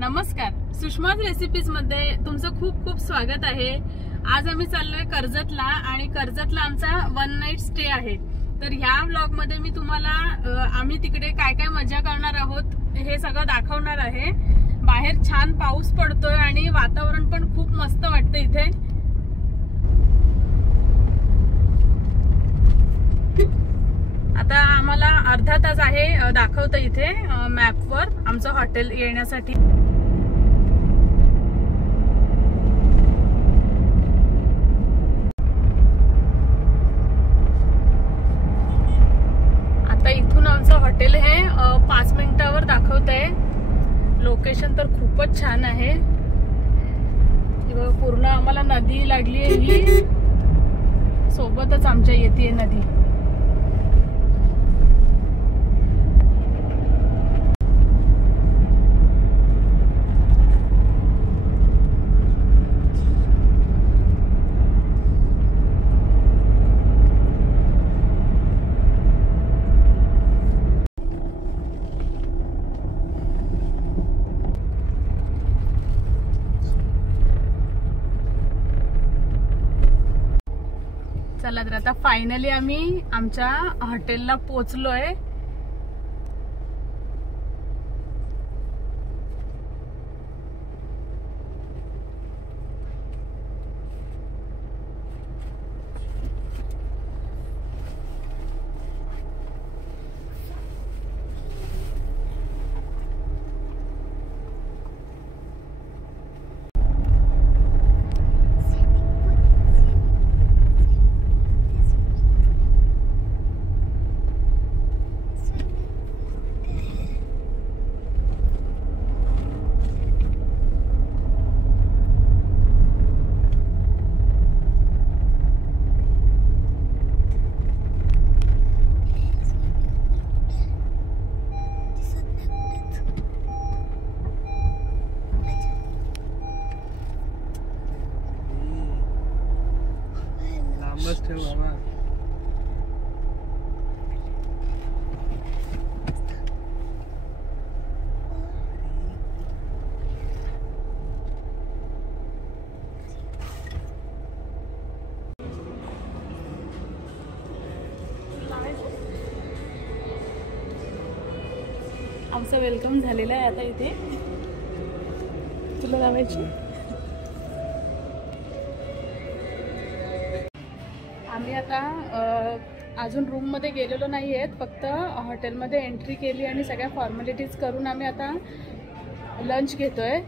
नमस्कार, सुषमाज रेसिपीज मध्ये तुमचं खूप खूप स्वागत आहे। आज आम्ही चाललोय कर्जतला आणि कर्जतला आमचा 1 नाईट स्टे आहे। तर ह्या व्लॉग मध्ये मी तुम्हाला आम्ही तिकडे काय काय मजा करणार आहोत हे सगळं दाखवणार आहे। बाहेर छान पाऊस पडतोय आणि वातावरण पण खूप मस्त वाटतं इथे। आता आम्हाला अर्धा तास आहे दाखवतं इथे मॅपवर आमचं हॉटेल येण्यासाठी। आता इथून आमचं हॉटेल हे 5 मिनिटावर दाखवतंय। लोकेशन तर खूपच छान आहे। पूर्ण आम्हाला नदी लागली आहे, ही सोबतच आमच्या येते नदी। चला तर आता फायनली आम्ही आमच्या हॉटेलला पोहोचलोय। मस्त है बाबा। आमचं वेलकम झालेलं आहे आता इथे। तुला लावायची? आम्ही आता अजून रूम मध्ये गेलेलो नाही आहेत, फक्त हॉटेलमध्ये एंट्री केली आणि सगळ्या फॉर्मॅलिटीज करून आम्ही आता लंच घेतोय।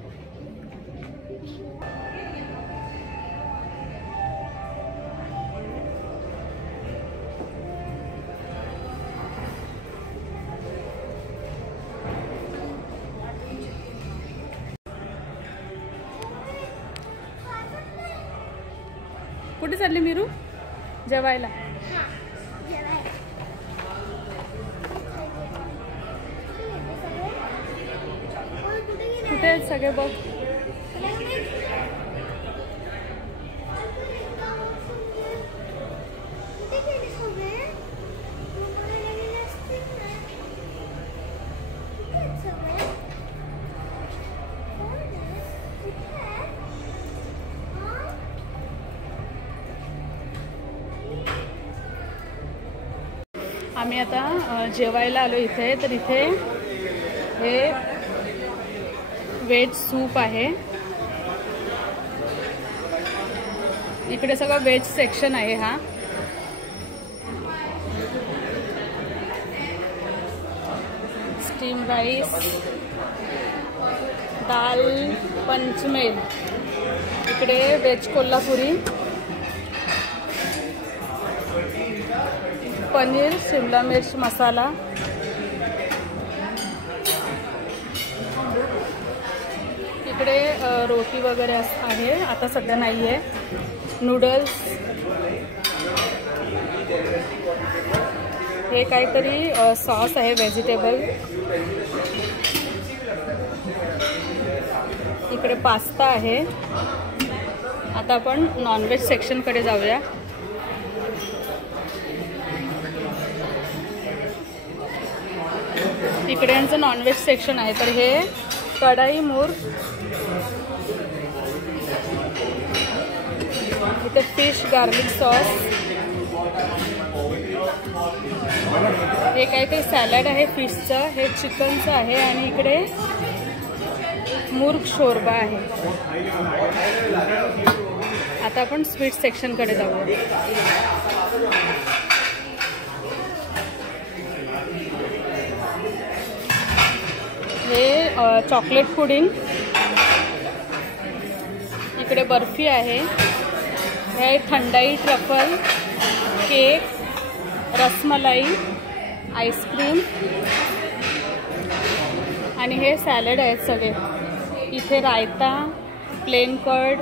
कुठे चालली मीरू? जेवायला। कुठे आहेत सगळे बघ? आम्ही आता जेवायला आलो इथे। तर इथे हे व्हेज सूप आहे। इकडे सगळं व्हेज सेक्शन आहे। हा स्टीम राईस, दाल पंचमेल, इकडे व्हेज कोल्हापुरी, पनीर शिमला मिर्च मसाला, इकडे रोटी वगैरे आहे, आता सध्या नाही आहे। नूडल्स, हे काहीतरी सॉस आहे व्हेजिटेबल, इकडे पास्ता आहे। आता आपण नॉनव्हेज सेक्शन कडे जाऊया। इकडे यांचं नॉनव्हेज सेक्शन आहे। तर हे कढाई मूर्ग, इथे फिश गार्लिक सॉस, हे काहीतरी सॅलड आहे फिशचं, हे चिकनचं आहे आणि इकडे मूर्ग शोरबा आहे. आता आपण स्वीट सेक्शन कडे जाऊया. हे चॉकलेट पुडिंग, इकडे बर्फी आहे, हे thandai truffle cake, rasmalai, ice cream आणि हे सॅलड आहेत सगळे. इथे रायता, प्लेन कर्ड,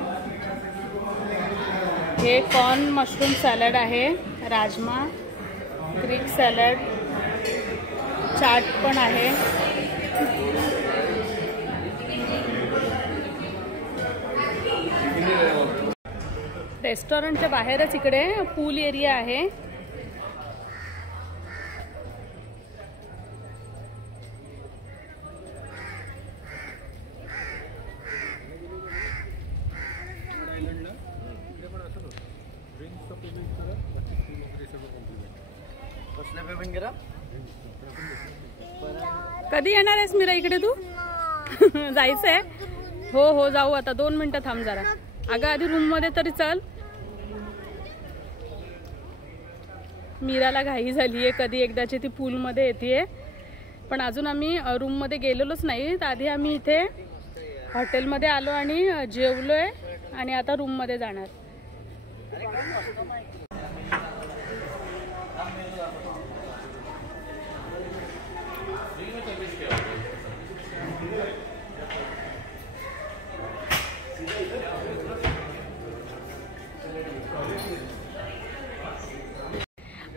हे कॉर्न मशरूम सॅलड आहे, राजमा, ग्रीक सॅलड, चाट पण आहे. रेस्टॉरंटच्या बाहेरच इकडे पूल एरिया आहे. कधी येणार आहेस मीरा इकडे तू? जायचंय? हो हो जाऊ आता, 2 मिनिटं थांब जरा. अगं आधी रूम मध्ये तरी चल. मीराला घाई झालीये, कधी एकदाची ती पूल मध्ये येते, पण अजून आम्ही रूम मध्ये गेलेलोच नाही. आधी आम्ही इथे हॉटेलमध्ये आलो आणि जेवलोय आणि आता रूम मध्ये जाणार.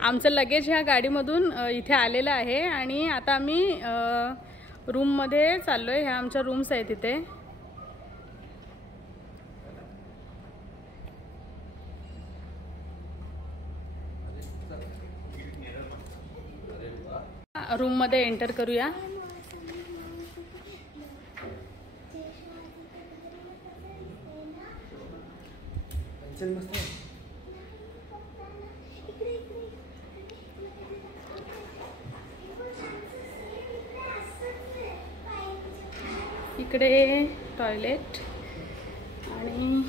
आमचं लगेज ह्या गाडीमधून इथे आलेलं आहे आणि आता आम्ही रूममध्ये चाललोय. ह्या आमच्या रूम्स आहेत इथे. रूममध्ये एंटर करूया. इकडे टॉयलेट आणि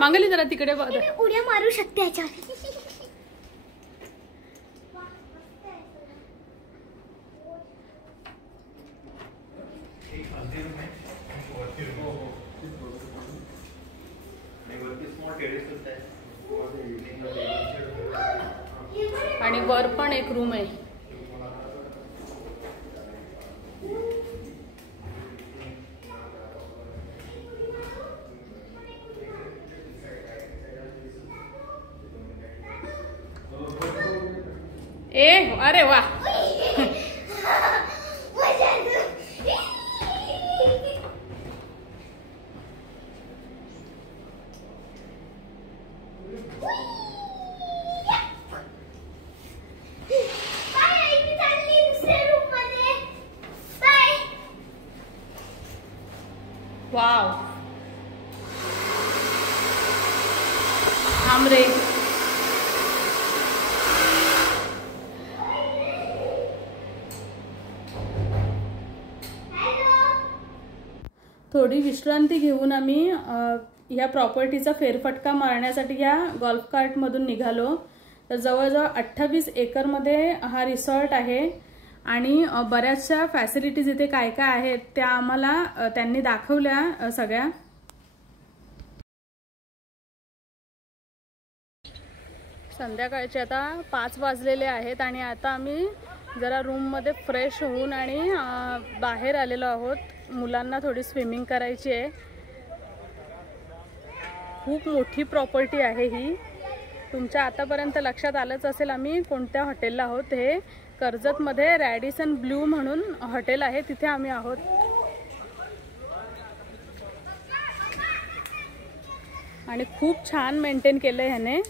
मांगली जरा तिकडे उड्या मारू शकते याच्यावर. आणि वर पण एक रूम आहे. अरे वा. वाव. आमरे थोडी विश्रांती घेऊन आम्ही या प्रॉपर्टीचा फेरफटका मारण्यासाठी या गोल्फ कार्टमधून निघालो. तर जवळजवळ 28 एकरमध्ये हा रिसॉर्ट आहे आणि बऱ्याचशा फॅसिलिटीज इथे काय काय आहेत त्या आम्हाला त्यांनी दाखवल्या सगळ्या. संध्याकाळचे आता 5 वाजलेले आहेत आणि आता आम्ही जरा रूममध्ये फ्रेश होऊन आणि बाहेर आलेलो आहोत. मुलांना थोडी स्विमिंग करायची आहे. खूप मोठी प्रॉपर्टी आहे ही. तुमच्या आतापर्यंत लक्षात आलंच असेल आम्ही कोणत्या हॉटेलला आहोत. हे कर्जतमध्ये रॅडिसन ब्लू म्हणून हॉटेल आहे, तिथे आम्ही आहोत. आणि खूप छान मेंटेन केलंय ह्याने.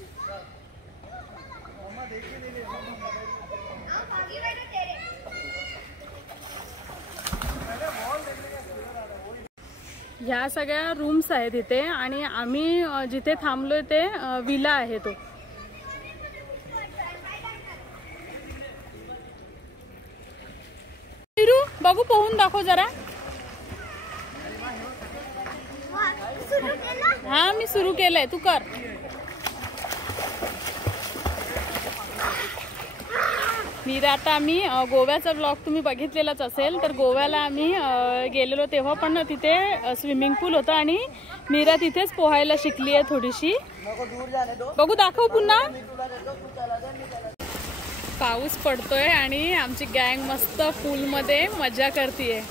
ह्या सगळ्या रूम्स आहेत इथे आणि आम्ही जिथे थांबलोय ते विला आहे तो. बघू पोहून दाखव जरा. हा मी सुरू केलंय, तू कर. मीरा आता आम्ही गोव्याचा ब्लॉग तुम्ही बघितलेलाच असेल, तर गोव्याला आम्ही गेलेलो तेव्हा पण तिथे स्विमिंग पूल होता आणि मीरा तिथेच पोहायला शिकली आहे थोडीशी. बघू दाखव पुन्हा. पाऊस पडतोय आणि आमची गँग मस्त पूल मध्ये मजा करतीये.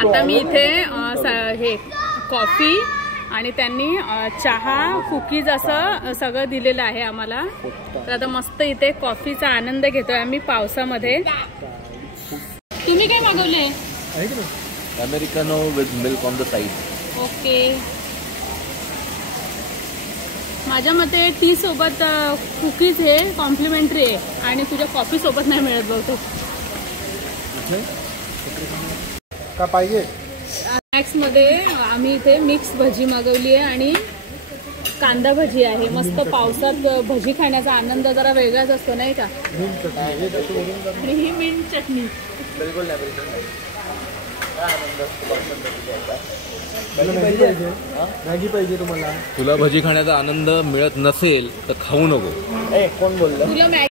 आता मी इथे हे कॉफी आणि त्यांनी चहा कुकीज असं सगळं दिलेलं आहे आम्हाला. तर आता मस्त इथे कॉफीचा आनंद घेतोय आम्ही पावसामध्ये. तुम्ही काय मागवले? Americano with milk on the side. Okay. माझ्या मते टी सोबत कुकीज हे कॉम्प्लिमेंटरी आहे आणि तुझ्या कॉफी सोबत नाही मिळत बहुतेक. का पाहिजे? स्नॅक्स मध्ये आम्ही इथे मिक्स भजी मागवली आहे आणि कांदा भजी आहे. मस्त पावसात भजी खाण्याचा आनंद जरा वेगळाच असतो नाही का. आणि ही मिंट चटणी. मॅगी पाहिजे तुम्हाला? तुला भजी खाण्याचा आनंद मिळत नसेल तर खाऊ नको. कोण बोललं? तुला मॅगी.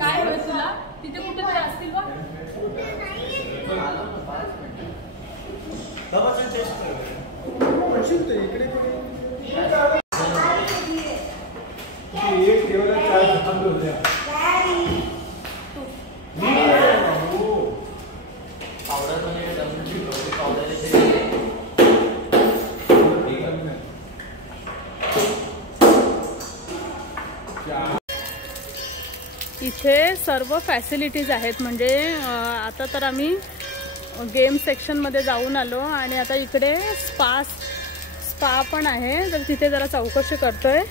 काय होईल तुला? तिथे कुठे तरी असतील बघ. एक ठेवायला 4 खतम होत्या. इथे सर्व फॅसिलिटीज आहेत. म्हणजे आता तर आम्ही गेम सेक्शनमध्ये जाऊन आलो आणि आता इकडे स्पा पण आहे, तर तिथे जरा चौकशी करतोय.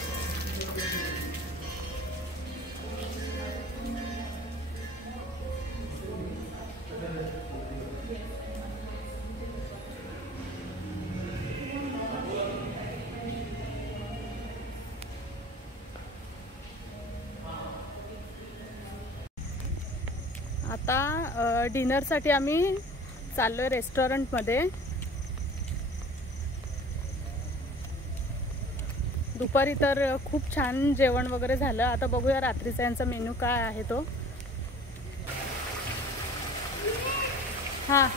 आता डिनरसाठी आम्ही चाललोय रेस्टॉरंटमध्ये. दुपारी तर खूप छान जेवण वगैरे झालं. आता बघूया रात्रीचा यांचा मेन्यू काय आहे तो. हां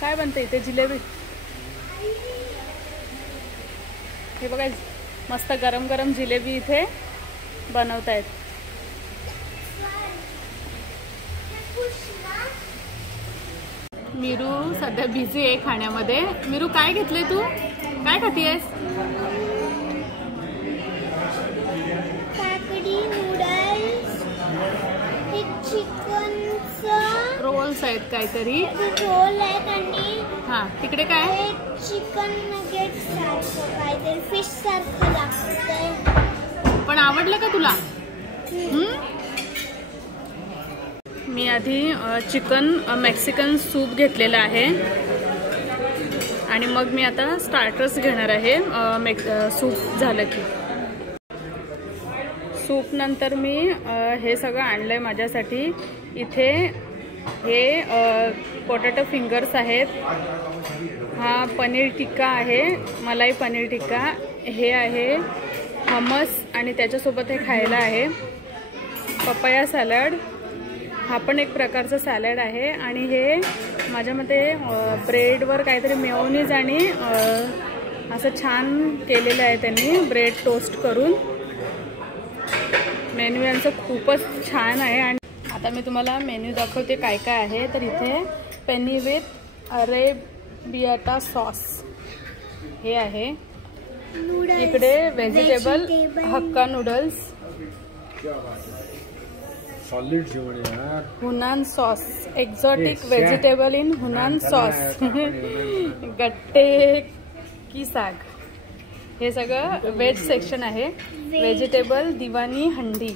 काय बनते इथे? जिलेबी. हे बघा मस्त गरम गरम जिलेबी इथे बनवतायत. मीरू सध्या बिझी आहे खाण्यामध्ये. मीरू काय घेतलंय तू? काय खातीयस? काकडी नूडल्स, चिकनचं रोल्स आहेत काहीतरी. रोल आहेत आणि हां तिकडे काय? चिकन नगेट सारखं काहीतरी फिश सारखं लागतंय. पण आवडलं का तुला? मी आधी चिकन मेक्सिकन सूप घेतलेला आहे आणि मग मी आता स्टार्टर्स घेणार आहे सूप झालं की. सूप नंतर मी हे सगळं आणलंय माझ्यासाठी. इथे हे पोटॅटो फिंगर्स आहेत, हा पनीर टिक्का आहे, मलाई पनीर टिक्का, हे आहे हमस आणि त्याच्यासोबत हे खायला आहे पपया सॅलड, हा पण एक प्रकारचा सॅलड आहे. आणि हे माझ्या मते ब्रेडवर काहीतरी मेयोनीज आणि असं छान केलेलं आहे त्यांनी ब्रेड टोस्ट करून. मेन्यू यांचं खूपच छान आहे. आणि आता मी तुम्हाला मेन्यू दाखवते काय काय आहे. तर इथे पेनी विथ अरेबियाटा सॉस हे आहे, इकडे व्हेजिटेबल हक्का नूडल्स, सॉलिड जेवण यार, Hunan sauce, exotic vegetable in Hunan sauce, गट्टे की साग, हे सगळं व्हेज सेक्शन आहे. व्हेजिटेबल दिवानी हंडी.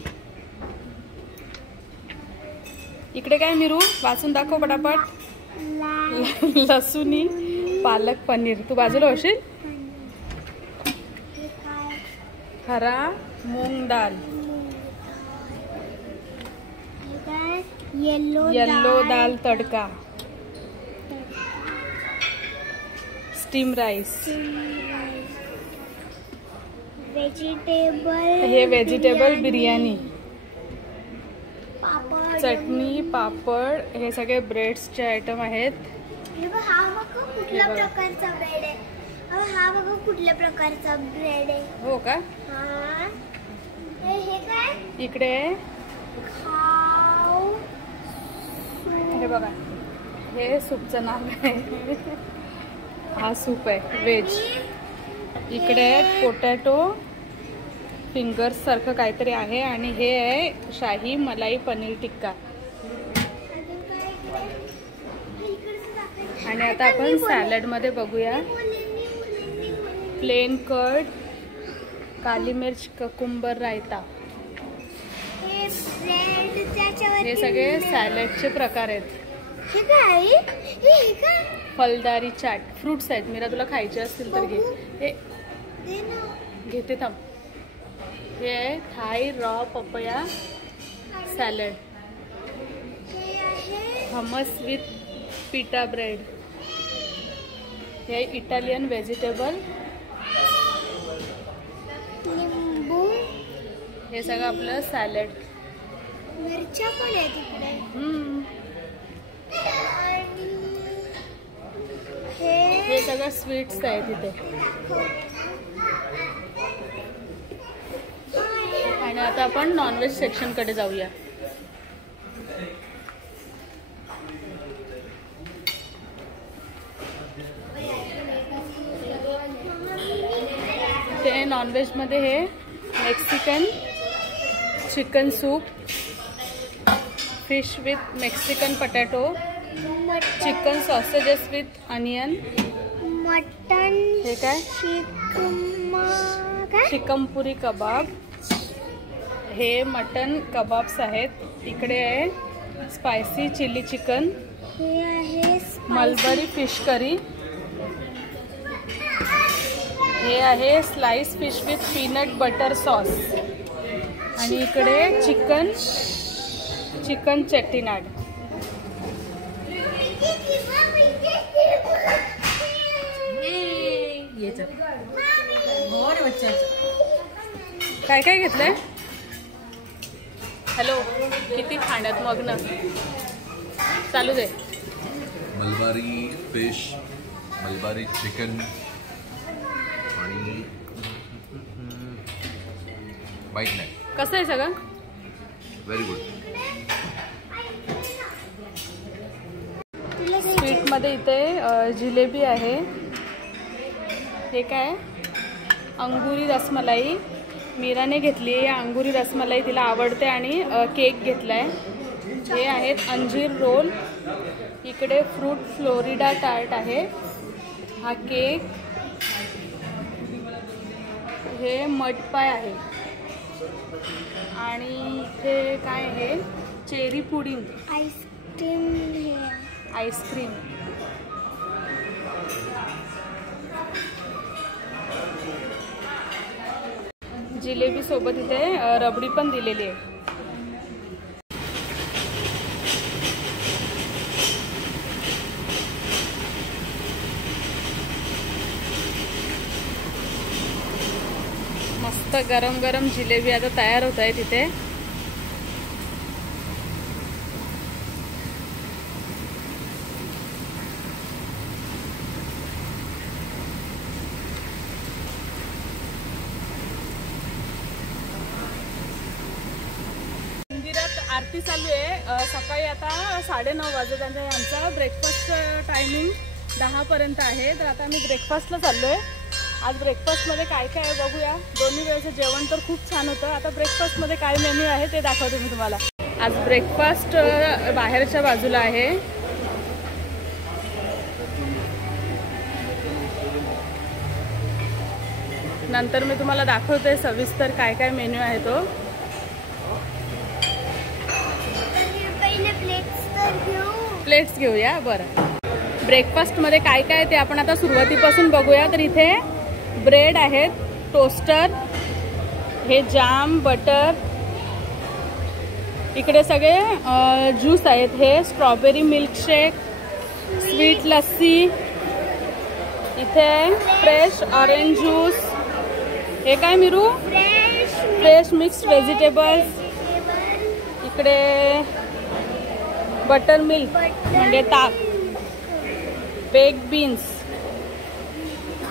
इकडे काय मिरू वाचून दाखव पटापट. लसुनी पालक पनीर. तू बाजूला होशील. हरा मूंग डाल, येलो दाल तडका, स्टीम राईस, हे व्हेजिटेबल बिर्याणी, चटणी पापड, हे सगळे ब्रेड्सचे आयटम आहेत. हा बघ कुठल्या प्रकारचा ब्रेड आहे, हा बघ कुठल्या प्रकारचा ब्रेड आहे. हो का. हे काय इकडे खाऊ, हे बघा हे सूपचं नाव आहे. हा सूप आहे व्हेज. इकडे पोटॅटो फिंगर्स सारखं काहीतरी आहे आणि हे आहे शाही मलाई पनीर टिक्का. आणि आता आपण सॅलड मध्ये बघूया. प्लेन कर्ड, काली मिर्च, ककुंबर रायता, हे सगळे सॅलडचे प्रकार आहेत. हे काय फलदारी चाट, फ्रुट्स आहेत. मीरा तुला खायचे असतील तर घे. हे घेते थांब. हे आहे Thai raw papaya salad, hummus with pita bread, हे इटालियन व्हेजिटेबल, लिंबू, हे सगळं आपलं सॅलड. मिरच्या पण आहेत इकडे. आणि हे सगळं स्वीट्स आहेत इथे. आणि आता आपण नॉनव्हेज सेक्शन कडे जाऊया. ते नॉनव्हेज मध्ये हे Mexican chicken soup, fish with Mexican potato, chicken sausages with onion, mutton, हे काय चिकनपुरी कबाब, हे मटन कबाब्स आहेत. इकडे आहे स्पायसी चिली चिकन, हे आहे मलबरी फिश करी, हे आहे slice fish with peanut butter sauce, आणि इकडे चिकन चेट्टीनाड. काय काय घेतलंय. हॅलो, किती खाण्यात मग्न. चालू दे. मलबारी फिश, मलबारी चिकन आणि व्हाईट नाही. कसं आहे सगळं. Very good. स्वीट मध्ये इथे जिलेबी आहे. हे काय अंगुरी रसमलाई मीराने घेतली आहे. अंगुरी रसमलाई तिला आवडते आणि केक घेतलाय. हे आहेत अंजीर रोल. इकडे फ्रूट फ्लोरिडा टार्ट आहे. हा केक. हे मड पाय आहे. आणि इथे काय आहे चेरी पुडिंग, आईस्क्रीम आईस्क्रीम हे आईस्क्रीम. जिलेबी सोबत इथे रबडी पण दिलेली आहे. मस्त गरम गरम जिलेबी आता तयार होत आहे तिथे. मंदिरात आरती चालू आहे. सकाळी आता 9:30 वाजले. यांचा ब्रेकफास्ट टायमिंग 10 पर्यंत आहे. तर आता आम्ही ब्रेकफास्टला चाललोय. आज ब्रेकफास्टमध्ये काय काय आहे बघूया. दोन्ही वेळेचं जेवण तर खूप छान होतं. आता ब्रेकफास्टमध्ये काय मेन्यू आहे ते दाखवते मी तुम्हाला. आज ब्रेकफास्ट बाहेरच्या बाजूला आहे. नंतर मी तुम्हाला दाखवते सविस्तर काय काय मेन्यू आहे तो. प्लेट्स घेऊया. बरं, ब्रेकफास्टमध्ये काय काय ते आपण आता सुरुवातीपासून बघूया. तर इथे ब्रेड आहेत, टोस्टर, हे जाम, बटर, इकडे सगळे ज्यूस आहेत. हे स्ट्रॉबेरी मिल्कशेक, स्वीट लस्सी, इथे फ्रेश ऑरेंज ज्यूस, हे काय मिरू, फ्रेश मिक्स्ड व्हेजिटेबल्स, इकडे बटर मिल्क म्हणजे ताक, बेक बीन्स,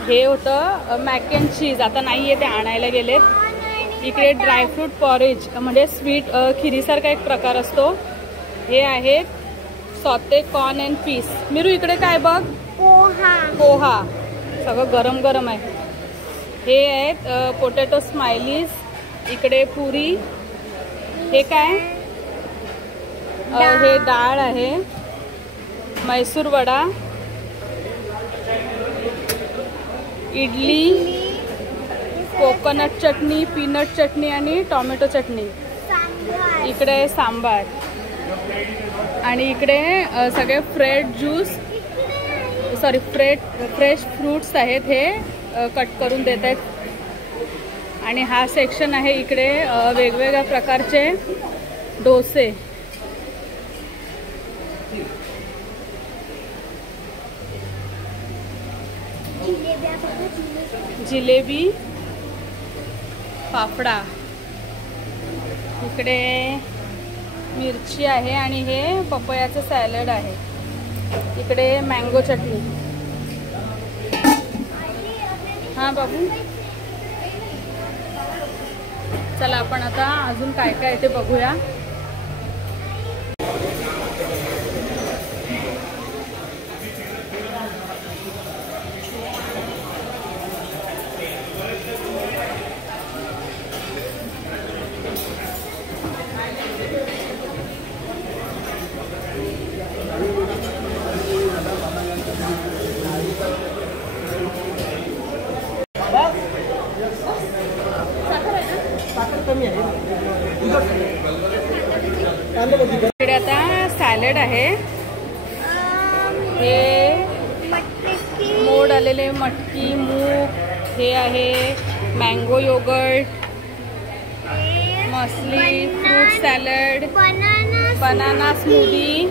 हे होतं मॅक अँड चीज, आता नाही आहे ते आणायला गेलेत. इकडे ड्रायफ्रूट पॉरेज म्हणजे स्वीट खिरीसारखा एक प्रकार असतो. हे आहेत सॉते कॉर्न अँड पीस. मिरू इकडे काय बघ, पोहा, सगळं गरम गरम आहे. हे आहेत पोटॅटो स्माइलीज, इकडे पुरी, हे काय, हे डाळ आहे, मैसूर वडा, इडली, कोकोनट चटणी, पीनट चटणी आणि टोमॅटो चटणी, इकडे सांबार, आणि इकडे सगळे फ्रेश फ्रूट्स आहेत, हे कट करून देत आहेत. आणि हा सेक्शन आहे इकडे वेगवेगळ्या प्रकारचे डोसे. जिलेबी, फाफडा, इकडे मिरची आहे आणि हे पपयाचं सॅलड आहे. इकडे मँगो चटणी. हां बाबू, चला आपण आता अजून काय काय ते बघूया. इकडे आता सॅलड आहे. हे मोड आलेले मटकी, मूग, हे आहे mango yogurt, muesli, fruit salad, banana smoothie,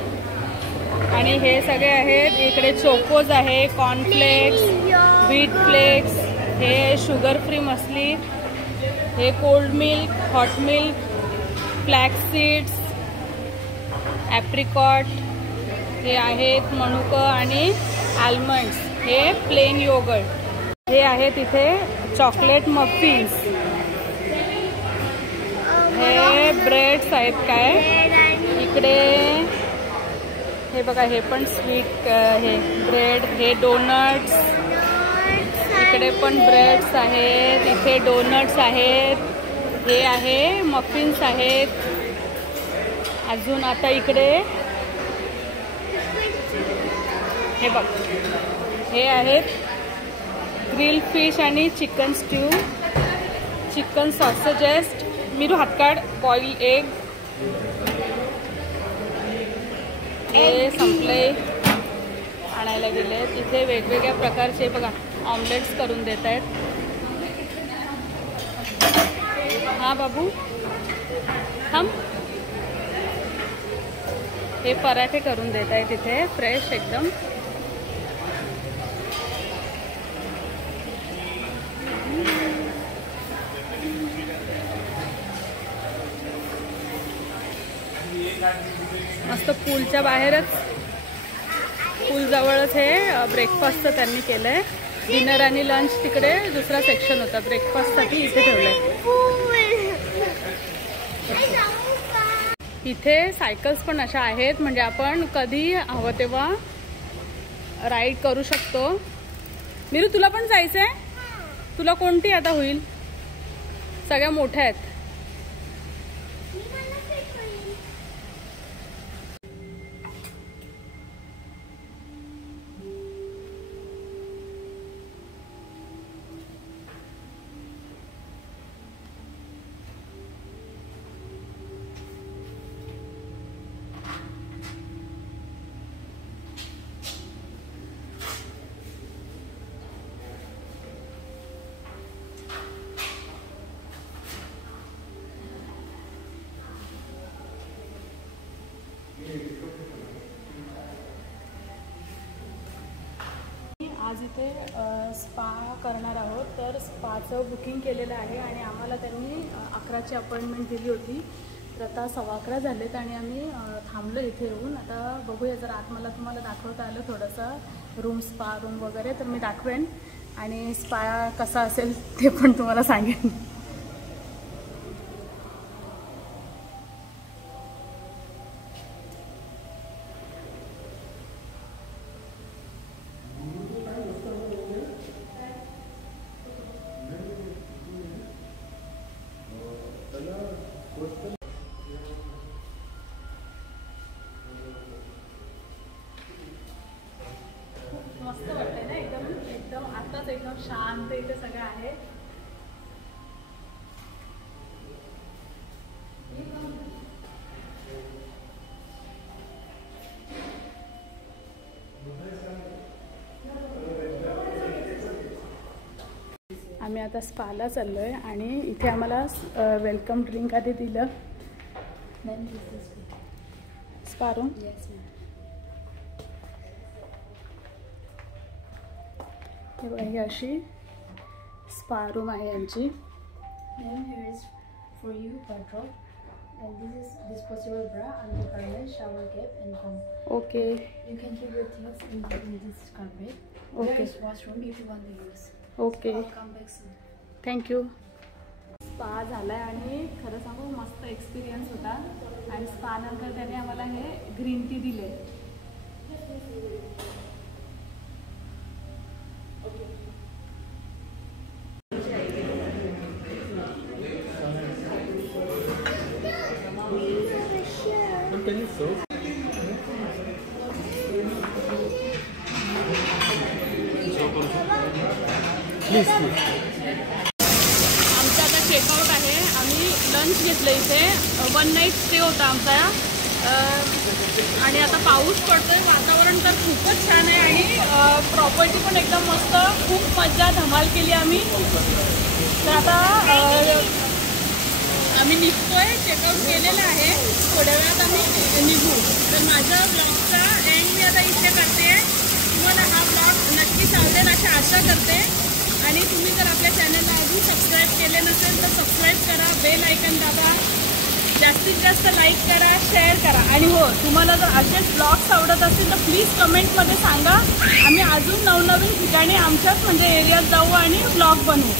आणि हे सगळे आहेत. इकडे चोकोज आहे, कॉर्नफ्लेक्स, व्हीट फ्लेक्स, हे शुगर फ्री मसली, हे cold milk, hot milk, flax seeds, apricot, हे आहेत मनुका आणि आल्मंड्स, हे प्लेन योगर्ट, हे आहेत इथे चॉकलेट मफिन्स, हे ब्रेड्स आहेत काय, इकडे हे बघा हे पण स्वीट, हे ब्रेड, हे डोनट्स, इकडे पण ब्रेड्स आहेत, इथे डोनट्स आहेत, हे आहे मफिन्स आहेत. अजून आता इकडे हे बघ, हे आहेत ग्रिल फिश आणि चिकन स्ट्यू, चिकन सॉसेजेस, मिरू हात काढ, बॉइल्ड एग, हे संपले, आणायला गेले. तिथे वेगवेगळ्या प्रकारचे बघा ऑमलेट्स करून देत आहेत. हा बाबू थांब. हे पराठे करून देत आहेत तिथे फ्रेश एकदम. मस्त पूलच्या बाहेरच, पूल जवळच हे ब्रेकफास्टचं त्यांनी केलंय. डिनर आणि लंच तिकडे दुसरा सेक्शन होता, ब्रेकफास्टसाठी इथे ठेवलंय. इथे सायकल्स पण अशा आहेत, म्हणजे आपण कधी हवं तेव्हा राईड करू शकतो. मीरू तुला पण जायचंय? तुला कोणती आता होईल? सगळ्या मोठ्या आहेत. आज इथे स्पा करणार आहोत, तर स्पाचं बुकिंग केलेलं आहे आणि आम्हाला त्यांनी 11ची अपॉइंटमेंट दिली होती. तर आता 11:15 झालेत आणि आम्ही थांबलो इथे येऊन. आता बघूया जर आत मला तुम्हाला दाखवता आलं थोडंसं रूम, स्पा रूम वगैरे, तर मी दाखवेन आणि स्पा कसा असेल ते पण तुम्हाला सांगेन. मस्त वाटतंय ना, एकदम एकदम आताच एकदम शांत इथे सगळं आहे. आम्ही आता स्पाला चाललोय आणि इथे आम्हाला वेलकम ड्रिंक आधी दिलं. Spa room. हे बघा, ही अशी स्पा रूम आहे यांची. Here is for you bathrobe, and this is disposable bra, undergarment, shower cap, and comb. Okay. You can keep your things in this carpet. Okay. There is washroom if you want to use. Okay. I'll come back soon. Thank you. Spa झालाय आणि खरं सांगू मस्त experience होता. आणि spa नंतर त्याने आम्हाला हे ग्रीन टी दिले. आमचं आता चेकआउट आहे. आम्ही लंच घेतलं इथे. 1 नाईट स्टे होता आमचा. आणि आता पाऊस पडतोय, वातावरण तर खूपच छान आहे आणि प्रॉपर्टी पण एकदम मस्त. खूप मजा धमाल केली आम्ही. तर आता आम्ही निघतोय. चेकआउट केलेलं आहे, थोड्या वेळात आम्ही निघू. तर माझ्या ब्लॉगचा एंड मी आता इथे करते. तुम्हाला हा ब्लॉग नक्कीच आवडेल अशी आशा करते. आणि तुम्ही जर आपल्या चॅनलला अजून सबस्क्राईब केले नसेल तर सबस्क्राईब करा, बेल आयकन दाबा, जास्तीत जास्त लाईक करा, शेअर करा. आणि हो, तुम्हाला जर असेच ब्लॉग्स आवडत असतील तर प्लीज कमेंटमध्ये सांगा. आम्ही अजून नवनवीन ठिकाणी आमच्याच म्हणजे एरियात जाऊ आणि ब्लॉग बनवू.